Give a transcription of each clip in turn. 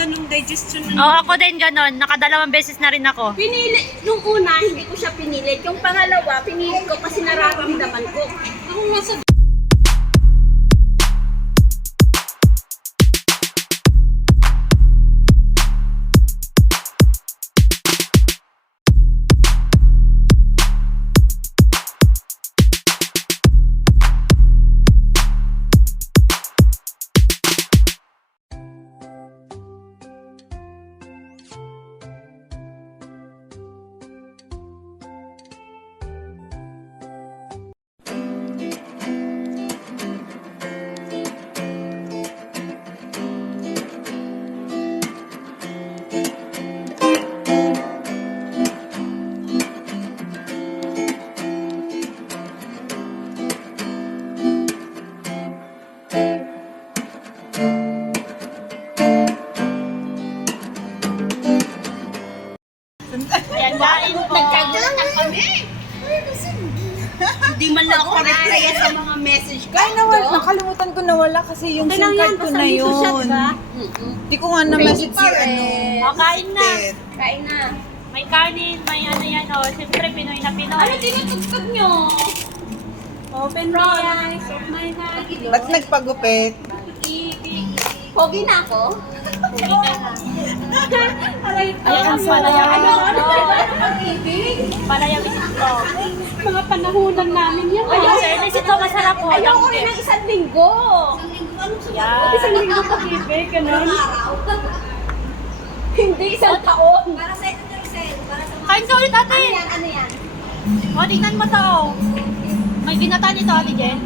ganda ng digestion ng... Oo, ako din ganon. Nakadalawang beses na rin ako. Pinili, nung una, hindi ko siya pinilit. Yung pangalawa, pinilit ko kasi nararamdaman ko. Ako nga sa... Ayan, kain po. Nagkagulatan kami. Hindi man lang ako replaya sa mga message ko. Ay, nakalimutan ko nawala kasi yung Okay SIM lang yan, card ko basta na dito siya, yun. diba? Di ko nga na-message si Pare. O, kain na. Ted. Kain na. May kanin, may ano yan, o. Siyempre, Pinoy na Pinoy. Ano tinutugtog nyo? Open my eyes, open my heart. Ba't nagpagupit? Pogi na ako? Hindi ka na. Aray, Ayan ang palaya. Ano ba pag-ibig? Palaya visit ko. mga panahonan namin yan. Ayun, service ito, masarap po. Ayoko rin ng isang linggo. Yan. Isang linggo pag-ibig, ganun. Hindi isang taon. Kain ka ulit, ate. Ano yan? O, tingnan mo to. May ginata nito, ate Jen.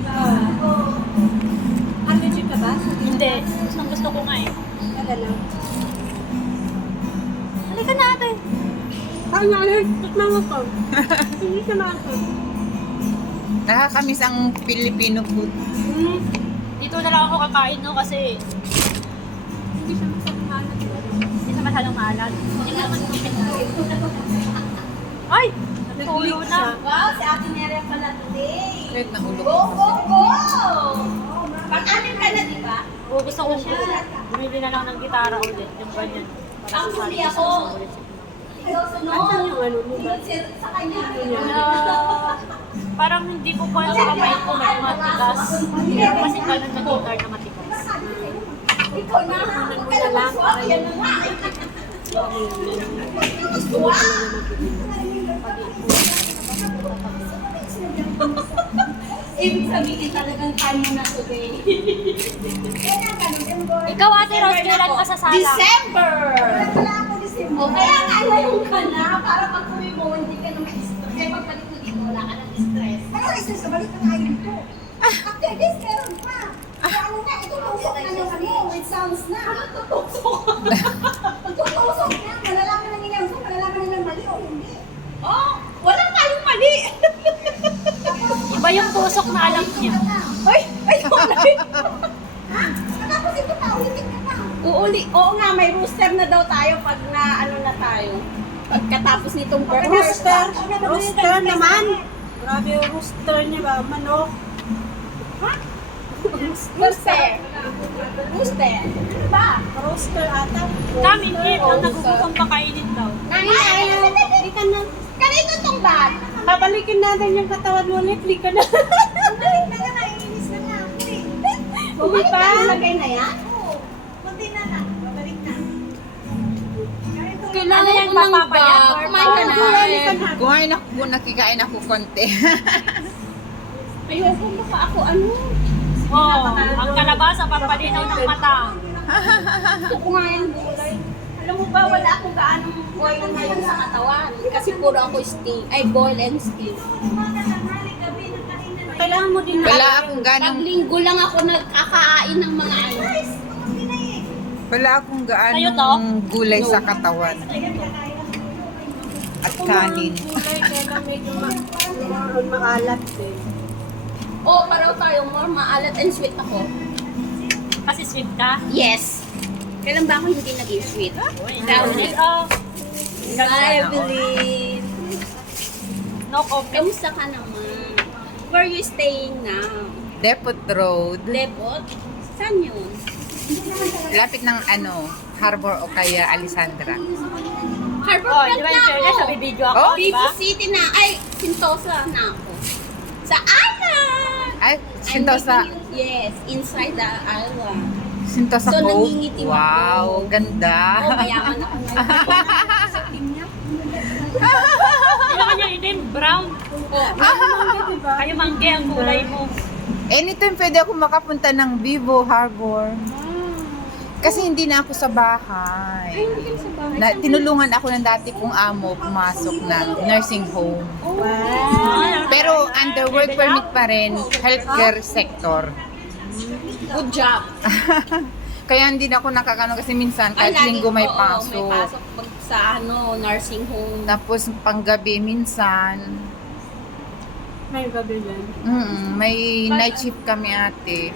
Allergy ka ba? Hindi. Gusto ko nga eh. Alala. Halika na, ate. Kain na ulit. Tutma mo ko. Hindi ka mako. Nakakamiss ang Filipino food. Dito na lang ako kakain, no? Kasi Hindi siya masamahalan. hindi sa masyadong maalat. Hindi ka naman Ay! Natulo na. Wow, si Ate Nerea pala today. Wait, nahulog Go, ko. go, go! Pang-anim ka na, di ba? Oo, gusto ko siya. Bumili na lang ng gitara ulit. Yung ganyan. Para Ang sa huli sarili ako. ko ulit. Susunod. Yung ano nila. Sa kanya. Parang hindi ko pa sa kamay ko matigas. Kasi ganun na gitar na matigas. Ikaw na. Huwag ka na mag-swap. Yan na nga. Swap. Ibig sabihin talagang time mo na today. Ikaw, Ate Rose, kailan ka sa sala? December! O kaya nga ngayon ka na para pag uwi mo, hindi ka na ma-stress. Kaya pagbalik mo dito, wala ka ng stress. Ano stress sa balik na tayo dito? After this, meron pa. Kaya ano nga, ito tusok na yung ano, it sounds na. Tutusok. Tusok na, malalaman na nila kung malalaman nila mali o hindi. Oh, wala tayong mali. Iba yung tusok na alam niya. Ay, mali. Tapos ito pa, ulitin ka pa. Oo nga, may rooster na daw tayo pag na ano na tayo. Pagkatapos nitong Rooster. Rooster naman. Grabe yung rooster niya ba? Manok. Rooster. Rooster. Ba? Rooster ata. Kami, ang nagugutom pakainin daw. Hindi ka na. Kanino tong bag? Babalikin natin yung katawan mo ulit. Lika na. Balik na nga, naiinis na nga ako eh. Bumalik pa? Lagay na yan? Oo, kunti na lang, babalik na. Ano yan, papapaya? Kumain ka na. Kumain ako, nakikain ako konti. Ayoko baka ako ano. Oo, ang kalabasa, pampalinaw ng mata. Gusto ko nga yung gulay. Alam mo ba, wala akong gaanong oil ngayon sa katawan. Kasi puro ako steam. Ay, boil and steam. Kailangan mo din Wala akong Pag ganong, linggo lang ako nagkakain ng mga ano. wala akong Sa'yo to? gaanong gulay sa katawan. At kanin. gulay, kaya medyo maalat eh. Oo, pareho tayo. More maalat and sweet ako. Kasi sweet ka. Yes. Kailan ba ako hindi naging sweet? Downy. Oh, Hi, Evelyn. no coffee. Kamusta ka naman? Where are you staying now? Depot Road. Depot? Saan yun? Lapit ng ano, Harbor o kaya Alessandra. Harbor Oh, Front di ba na yung fairness, ako. sabi video ako, Oh, di ba? Vivo City na, ay, Sentosa na ako. Sa island! Ay, Sentosa. Yes, inside the island. Sentosa So, Cove. nangingitim ako. Wow, ganda. Oh, mayaman ako ngayon. Sa team niya. Ano kanya itim? Brown. Kayo mangge ang kulay mo. Anytime pwede ako makapunta ng Vivo Harbor. Kasi hindi na ako sa bahay. Ay, hindi kayo sa bahay. Na, tinulungan ako ng dati kong amo pumasok ng nursing home. Pero under work permit pa rin, healthcare sector. Good job. Kaya hindi na ako nakakano kasi minsan kahit lagi- linggo may oo, pasok. may pasok pag sa nursing home. Tapos panggabi minsan. May gabi din. May night shift kami ate.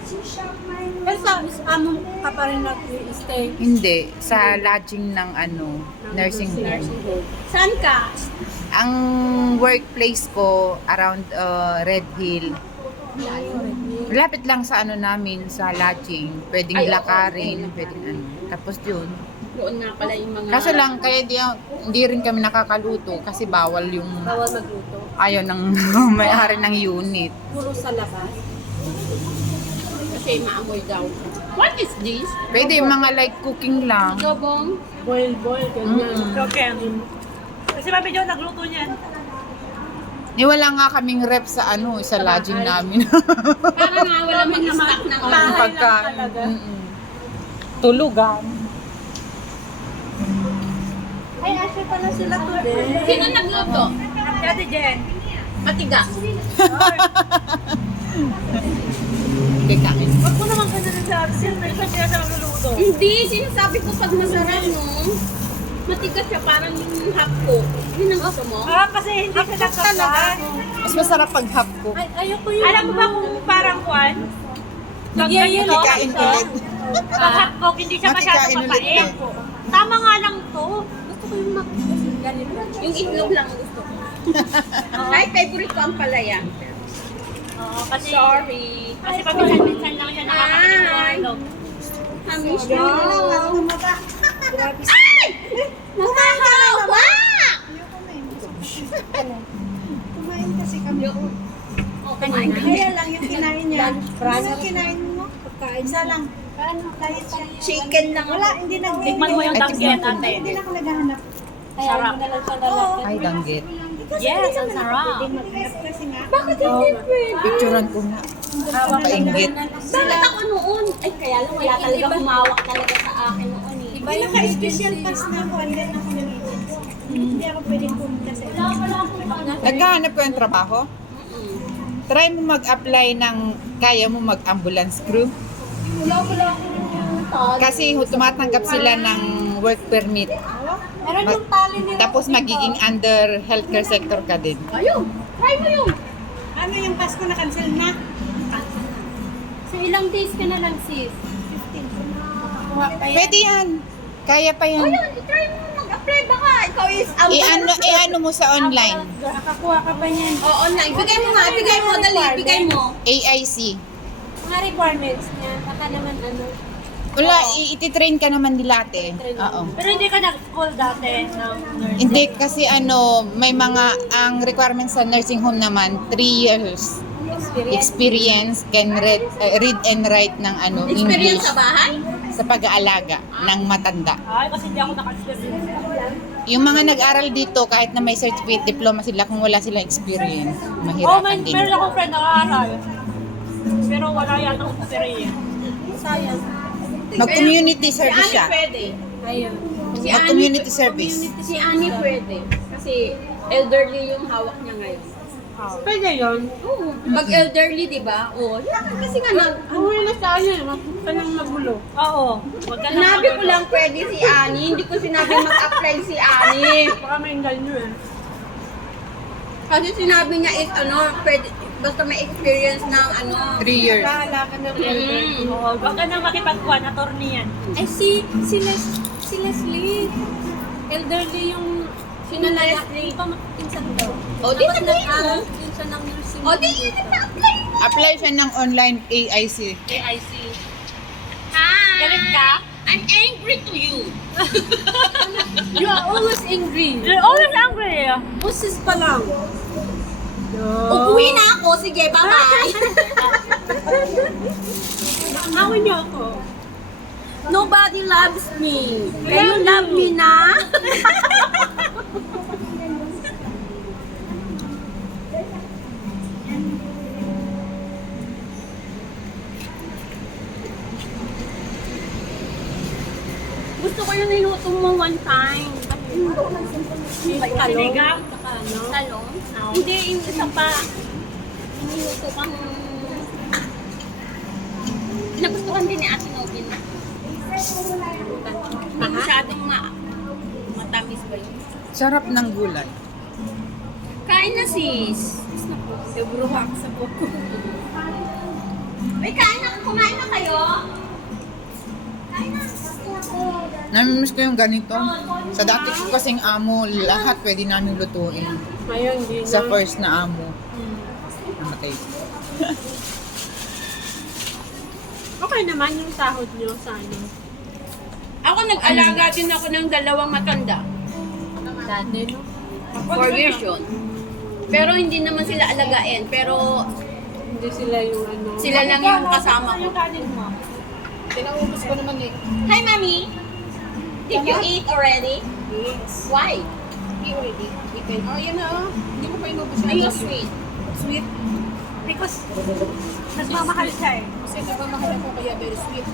Pero sa among ka pa rin nag-stay. Hindi, sa lodging ng ano, nursing home. Saan ka? Ang workplace ko around Red Hill. Lapit lang sa ano namin, sa lodging. Pwedeng Ay, oo, lakarin, okay. pwedeng ano. Tapos yun. Doon na pala yung mga... Kaso lang, kaya hindi rin kami nakakaluto kasi bawal yung Bawal magluto. ayaw ng may-ari ng unit. Puro sa labas. Kasi maamoy daw. What is this? Pwede mga like cooking lang. Adobong? Boil, ganyan. Okay. Kasi mami Jo, nagluto niyan. Wala nga kaming rep sa ano, sa lodging namin. Para nga wala mag-stock ng Bahay lang Pagkain. talaga. Tulugan. Ay, actually pala sila today. Sino nagluto? Dati Jen. Matigas. Kikain. Wag mo naman ganun na sabi. Sino siya sa magluluto? Hindi, sinasabi ko pag masarap, no? Matigas siya, parang yung hapko. Yun ang gusto mo? Ah, kasi hindi siya nagkakalat. Mas masarap pag half cook. Ay, ayoko yun. Alam mo ba kung parang kwan? Nagyayelo Kikain ulit. Pag hotdog, hindi siya masyadong Makikain ulit mapait. eh. Tama nga lang to. Gusto ko yung yung itlog lang ang gusto ko. Ay, favorite ko ang palaya. Oo, kasi, Sorry. kasi paminsan-minsan lang siya nakakain ng hotdog. Hamish ko. Ay! Nakakawa! Kumain kasi kami. Kumain ka. Kaya lang yung kinain niya. Ano kinain mo? Pagkain. Isa lang. Paano? Kahit siya. Chicken lang. Wala, hindi nag Tikman mo yung Ay, danggit, tikman ko. ate. Hindi na ako naghahanap. Sarap. Ay, danggit. Yes, ang sarap. Maghanap kasi nga. Bakit hindi pwede? Picturean ko nga. Painggit. Bakit ako noon? Ay, kaya lang wala talaga humawak talaga sa akin noon eh. Iba yung ka-special pass na ako. Hindi na ako nag-agency. Hindi ako pwedeng pumunta sa Naghahanap ko yung trabaho. Try mo mag-apply ng kaya mo mag-ambulance crew. Kasi tumatanggap sila ng work permit. Meron yung tali nila. Tapos magiging under healthcare sector ka din. Ayun! Try mo yun! Ano yung pass ko na-cancel na? So ilang days ka na lang sis? Pwede yan. Kaya pa yan. Ayun, try mo mag-apply baka ikaw is I-ano mo sa online. Nakakuha ka pa niyan. Oo, online. Bigay mo nga, bigay mo, dali, bigay mo. AIC. Mga requirements niya. Baka naman ano. Wala, ititrain ka naman nila ate. Oo. Pero hindi ka nag-school dati ng nurse. Hindi kasi ano, may mga, ang requirements sa nursing home naman, 3 years experience, can read and write ng ano, Experience English sa bahay? sa pag-aalaga ng matanda. Ay, kasi hindi ako naka-experience. Yung mga nag-aral dito, kahit na may certificate, diploma sila, kung wala silang experience, Oh, mahirapan din. meron akong friend nakaaral. Pero wala yata akong experience. Sayang. Mag-community Si service Ani siya. pwede. Ayun. Si Mag-community service. Si Ani pwede. Kasi elderly yung hawak niya ngayon. Pwede yun. Oo. Pag elderly, di ba? Oo. Kasi nga Umuwi na sa ano. Magpunta ng magulo. Oo. Wag ka na sinabi ko lang pwede si Ani. Hindi ko sinabi mag-apply si Ani. Baka may inganyo eh. Kasi sinabi niya is pwede, basta may experience ng 3 years. Kaalaga ng elderly. Oo, wag ka na makipagkuhan. Attorney yan. Ay, si Leslie. Elderly yung Leslie? Pinsan daw. O, di Tapos sabihin mo. nag-aral din siya ng nursing. O, di na-apply mo. Apply siya ng online AIC. AIC. Hi! Galit ka? I'm angry to you. You are always angry. You're always angry. Pusis pa lang. Uuwi na ako. Sige, bye-bye. Awin niyo ako. Nobody loves me. Can you love me na? Gusto ko yung niluto mo one time. May talong. Sinigang. Saka ano. Talong? Hindi, yung isa pa. Niluto kang... Nagustuhan din ni Ate Nobin. Hindi masyadong matamis ba yun? Sarap ng gulay. Kain na sis. Ebruhak sa buko. May kain na, kumain na kayo? Kain na. Namimiss ko yung ganito. Sa dati ko kasing amo, lahat pwede namin lutuin. Ngayon, hindi Sa na. first na amo. Namatay. Okay naman yung sahod niyo sa ano. Ako nag-alaga din ako ng dalawang matanda. Dati, no? For version. Pero hindi naman sila alagain. Pero Hindi sila yung ano. sila lang yung kasama ko. Pinaubos ko naman eh. Hi, Mami! Did you eat already? Yes. Why? Hindi already. Ipin. Oh, yan na oh. Hindi ko pa inubos Are you sweet? Sweet. Because, nagmamahal siya eh. Kasi nagmamahal ako kaya very sweet.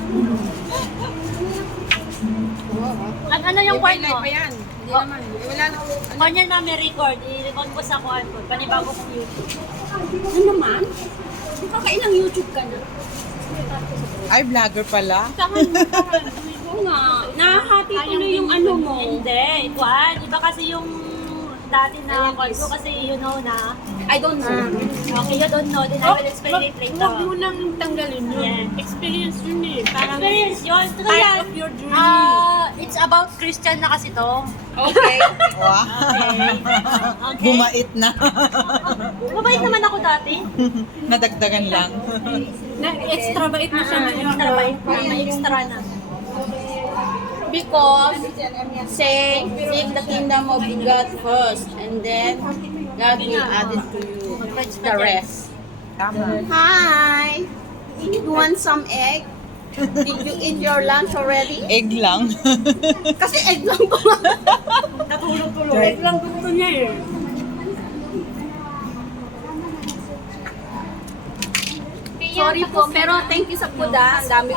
Wow, ha? Ano yung point mo? pa yan. Hindi naman. Eh, wala na. Kanyan na may record. I-record ko sa kuhan ko. Panibago kong YouTube. Ano naman? Kakailang YouTube ka na? Ay, vlogger pala. Oo nga. Nahahati tuloy yung ano mo. Hindi. Kuhan. Iba kasi yung dati na call ko kasi you know na. I don't know. Okay, you don't know. Then I will explain it later. Huwag mo nang tanggalin yun. Yeah. Experience yun eh. Parang Experience yun. Ito part yan. of your journey. It's about Christian na kasi to. Okay. Wow. Okay. Bumait na. Mabait naman ako dati. Nadagdagan lang. Extra bait na siya ngayon. Extra bait na. May extra na. Because say, seek the kingdom of God first, and then God will add it to you. The rest. Tama. Hi! You want some egg? Did you eat your lunch already? Egg lang. Kasi egg lang to. Natulog-tulog. Egg lang gusto niya eh. Sorry po, pero thank you sa food ah. Ang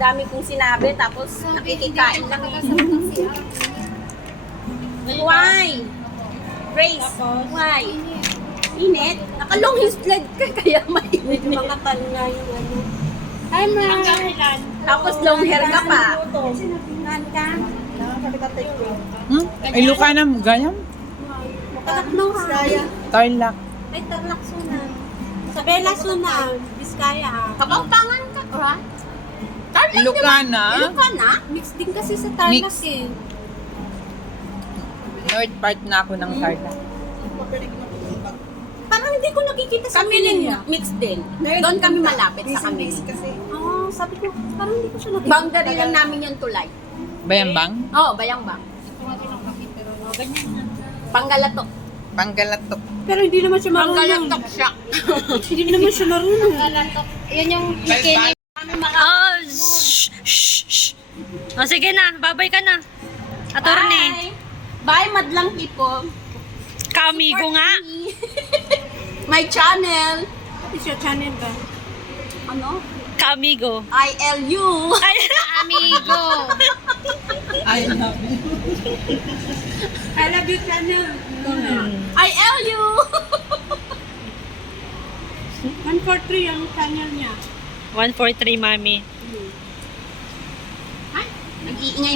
dami kong sinabi, tapos nakikikain lang. Why? Grace, why? Init? Nakalong his leg ka, kaya mainit. Makatal na yung ano. Hi, Ma. Hanggang ilan? Tapos long hair ka pa. Saan ka? Hmm? Ay, Lucana, gayam? Tagatlo ha. Tarlac. Ay, Tarlac Sunan. Sa Bella Sunan, Biskaya ha. Kapampangan ka, ha? Tarlac, Lucana? Lucana? Mix din kasi sa Tarlac Mix. eh. North part na ako ng Tarlac. Parang hindi ko nakikita sa Kami din, Pilipinas. mix din. Doon kami malapit sa kami. Oo, sabi ko, parang hindi ko siya nakikita. Boundary lang namin yung tulay. Bayambang? Oo, Bayambang. Panggalatok. Panggalatok. Pero hindi naman siya marunong. Panggalatok siya. Hindi naman siya marunong. Yun yung bikini. Oh, shh, shh, shh. O sige na, babay ka na. Attorney. Bye, madlang people. Kamigo nga. My channel. What is your channel ba? Ano? Kamigo. ILU. Ay, Amigo. I love you. I love you channel. ILU. 143 ang channel niya. 143, mami. Ay, nag-iingay